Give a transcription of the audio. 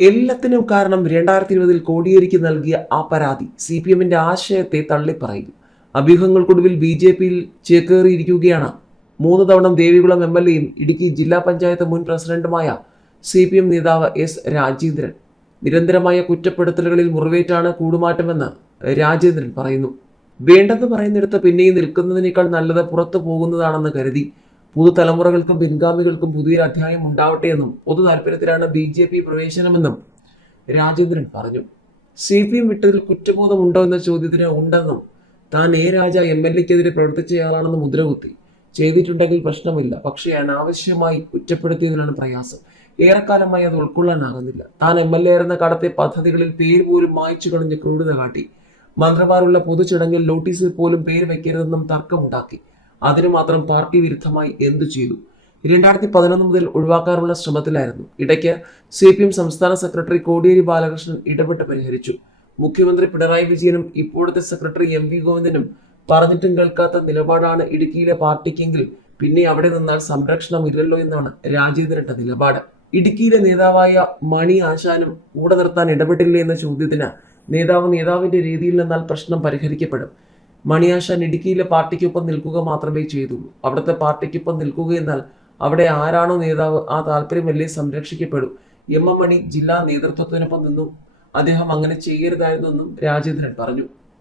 എല്ലാത്തിനും കാരണം 2020 കോടിയേരിക്ക് നൽകിയ ആ പരാതി CPMന്റെ ആശയത്തെ തള്ളിപ്പറയും. അഭ്യൂഹങ്ങൾക്കൊടുവിൽ BJPയിൽ ചേക്കേറിയിരിക്കുകയാണ് 3 തവണ ദേവികുളം MLAയും ഇടുക്കി ജില്ലാ പഞ്ചായത്ത് മുൻ പ്രസിഡന്റുമായ CPM നേതാവ് S രാജേന്ദ്രൻ. നിരന്തരമായ കുറ്റപ്പെടുത്തലുകളിൽ മുറിവേറ്റാണ് കൂടുമാറ്റമെന്ന് രാജേന്ദ്രൻ പറയുന്നു. വേണ്ടെന്ന് പറയുന്നിടത്ത് പിന്നെയും നിൽക്കുന്നതിനേക്കാൾ നല്ലത് പുറത്തു പോകുന്നതാണെന്ന് കരുതി. പുതുതലമുറകൾക്കും പിൻഗാമികൾക്കും പുതിയൊരു അധ്യായം ഉണ്ടാവട്ടെ എന്നും പൊതു താല്പര്യത്തിലാണ് BJP പ്രവേശനമെന്നും രാജേന്ദ്രൻ പറഞ്ഞു. CPM വിട്ടതിൽ കുറ്റബോധം ഉണ്ടോ എന്ന ചോദ്യത്തിന് ഉണ്ടെന്നും താൻ രാജ MLAക്കെതിരെ പ്രവർത്തിച്ചയാളാണെന്ന് മുദ്രകുത്തി. ചെയ്തിട്ടുണ്ടെങ്കിൽ പ്രശ്നമില്ല, പക്ഷേ അനാവശ്യമായി കുറ്റപ്പെടുത്തിയതിലാണ് പ്രയാസം. ഏറെക്കാലമായി അത് ഉൾക്കൊള്ളാനാകുന്നില്ല. താൻ MLA ആയിരുന്ന കാലത്തെ പദ്ധതികളിൽ പേര് പോലും മായ്ച്ചു കളഞ്ഞ് ക്രൂരത കാട്ടി. മന്ത്രിമാരുള്ള പൊതുചടങ്ങിൽ നോട്ടീസിൽ പോലും പേര് വയ്ക്കരുതെന്നും തർക്കമുണ്ടാക്കി. അതിനു മാത്രം പാർട്ടി വിരുദ്ധമായി എന്തു ചെയ്തു? 2011 മുതൽ ഒഴിവാക്കാനുള്ള ശ്രമത്തിലായിരുന്നു. ഇടയ്ക്ക് CPM സംസ്ഥാന സെക്രട്ടറി കോടിയേരി ബാലകൃഷ്ണൻ ഇടപെട്ട് പരിഹരിച്ചു. മുഖ്യമന്ത്രി പിണറായി വിജയനും ഇപ്പോഴത്തെ സെക്രട്ടറി MV ഗോവിന്ദനും പറഞ്ഞിട്ടും കേൾക്കാത്ത നിലപാടാണ് ഇടുക്കിയിലെ പാർട്ടിക്കെങ്കിൽ പിന്നെ അവിടെ നിന്നാൽ സംരക്ഷണം ഇല്ലല്ലോ എന്നാണ് രാജേന്ദ്രന്റെ നിലപാട്. ഇടുക്കിയിലെ നേതാവായ മണി ആശാനും കൂടെ നിർത്താൻ ഇടപെട്ടില്ലേ എന്ന ചോദ്യത്തിന് നേതാവിന്റെ രീതിയിൽ നിന്നാൽ പ്രശ്നം പരിഹരിക്കപ്പെടും. മണിയാശാൻ ഇടുക്കിയിലെ പാർട്ടിക്കൊപ്പം നിൽക്കുക മാത്രമേ ചെയ്തുള്ളൂ. അവിടുത്തെ പാർട്ടിക്കൊപ്പം നിൽക്കുക എന്നാൽ അവിടെ ആരാണോ നേതാവ് ആ താല്പര്യമല്ലേ സംരക്ഷിക്കപ്പെടൂ. MM മണി ജില്ലാ നേതൃത്വത്തിനൊപ്പം നിന്നും അദ്ദേഹം അങ്ങനെ ചെയ്യരുതായിരുന്നെന്നും രാജേന്ദ്രൻ പറഞ്ഞു.